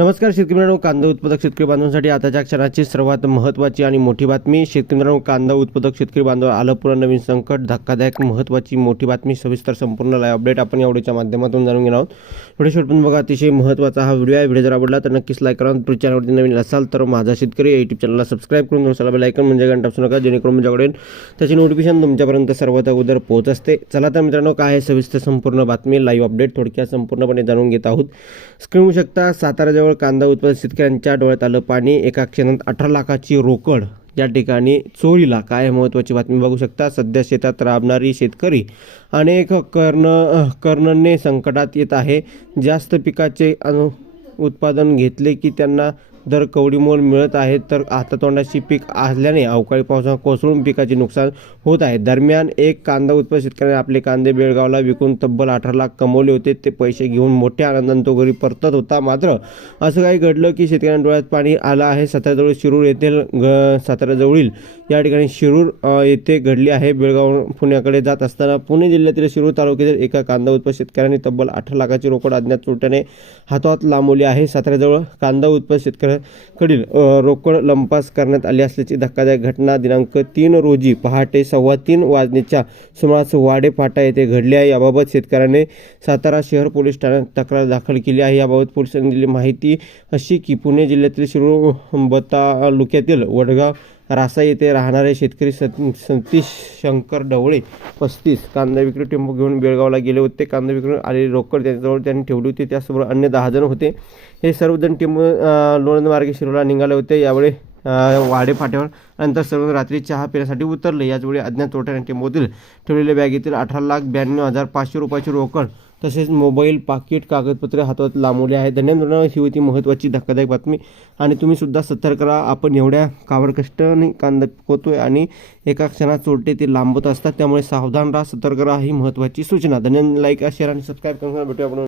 नमस्कार शेतकरी मित्रांनो. कांदा उत्पादक शेतकरी बांधवांसाठी आताच्या क्षणाची सर्वात महत्त्वाची आणि मोठी बातमी. शेतकरी मित्रांनो कांदा उत्पादक शेतकरी बांधव आलं पुन्हा नवीन संकट धक्कादायक महत्त्वाची मोठी बातमी सविस्तर संपूर्ण लाईव्ह अपडेट आपण यावडीच्या माध्यमातून जाणून घेणार आहोत. व्हिडिओ शेवटून बघा अतिशय महत्त्वाचा हा व्हिडिओ आहे. व्हिडिओ जर आवडला तर नक्कीच लाईक करा. पुढच्या चॅनलवरती नवीन असाल तर माझा शेतकरी युट्यूब चॅनलला सबस्क्राईब करून दोन बेल म्हणजे घंटा असू नका जेणेकरून माझ्याकडे त्याची नोटिफिकेशन तुमच्यापर्यंत सर्वात अगोदर पोहोच असते चला तर मित्रांनो काय आहे सविस्तर संपूर्ण बातमी? लाईव्ह अपडेट थोडक्यात संपूर्णपणे जाणून घेत आहोत. स्क्रीन शकता साताराजवळ कांदा उत्पादक शेतकऱ्यांच्या डोळ्यात आलं पाणी एका क्षणात अठरा लाखाची रोकड. या ठिकाणी चोरीला काय महत्त्वाची बातमी बघू शकता. सध्या शेतात राबणारी शेतकरी अनेक कर्ण कर्णने संकटात येत आहे. जास्त पिकाचे अनु उत्पादन घेतले की त्यांना दर कवडीमोल मिळत आहे तर हातातोंडाची पीक असल्याने अवकाळी पावसानं कोसळून पिकाचे नुकसान होत आहे. दरम्यान एक कांदा उत्पादक शेतकऱ्याने आपले कांदे बेळगावला विकून तब्बल अठरा लाख कमवले होते. ते पैसे घेऊन मोठ्या आनंदाने तो घरी परतत होता. मात्र असं काही घडलं की शेतकऱ्यांच्या डोळ्यात पाणी आलं आहे. सातऱ्याजवळ शिरूर येथील ग साताऱ्याजवळील या ठिकाणी शिरूर येथे घडली आहे. बेळगाव पुण्याकडे जात असताना पुणे जिल्ह्यातील शिरूर तालुक्यातील एका कांदा उत्पादक शेतकऱ्याने तब्बल अठरा लाखाची रोकड अज्ञात चोट्याने हातात लांबवली आहे. साताऱ्याजवळ कांदा उत्पादक शेतकऱ्याकडील रोकड लंपास करण्यात आली असल्याची धक्कादायक घटना दिनांक तीन रोजी पहाटे सव्वा तीन वाजण्याच्या सुमारास वाडे फाटा येथे घडली आहे. याबाबत शेतकऱ्याने सातारा शहर पोलीस ठाण्यात तक्रार दाखल केली आहे. याबाबत पोलिसांनी दिली माहिती अशी की पुणे जिल्ह्यातील शिरूर तालुक्यातील वडगाव रासा येथे राहणारे शेतकरी सत सतीश शंकर ढवळे पस्तीस कांदा विक्री टेम्पो घेऊन बेळगावला गेले होते. कांदा विक्री आलेली रोकड त्यांच्याजवळ त्यांनी ठेवली होती. त्यासोबत अन्य दहा जण होते. हे सर्वजण टेम्पो लोणंद मार्गे निघाले होते. यावेळी वाडे फाट्यावर नंतर सर्व रात्री चहा पिण्यासाठी उतरले. याचवेळी अज्ञात चोरट्याने टेम्पोतील ठेवलेल्या बॅगेतील अठरा लाख ब्याण्णव हजार पाचशे रुपयाची रोकड तसेच मोबाईल पाकिट कागदपत्रे हातात लांबवले आहे धन्यवाद ही होती महत्त्वाची धक्कादायक बातमी. आणि तुम्ही सुद्धा सतर्क राहा. आपण एवढ्या कावड कष्टाने कांदा पिकवतोय आणि एका क्षणात चोरटे ते लांबत असतात. त्यामुळे सावधान राहा सतर्क राहा ही महत्त्वाची सूचना. धन्यवाद लाईक शेअर आणि सबस्क्राईब करून भेटूया आपण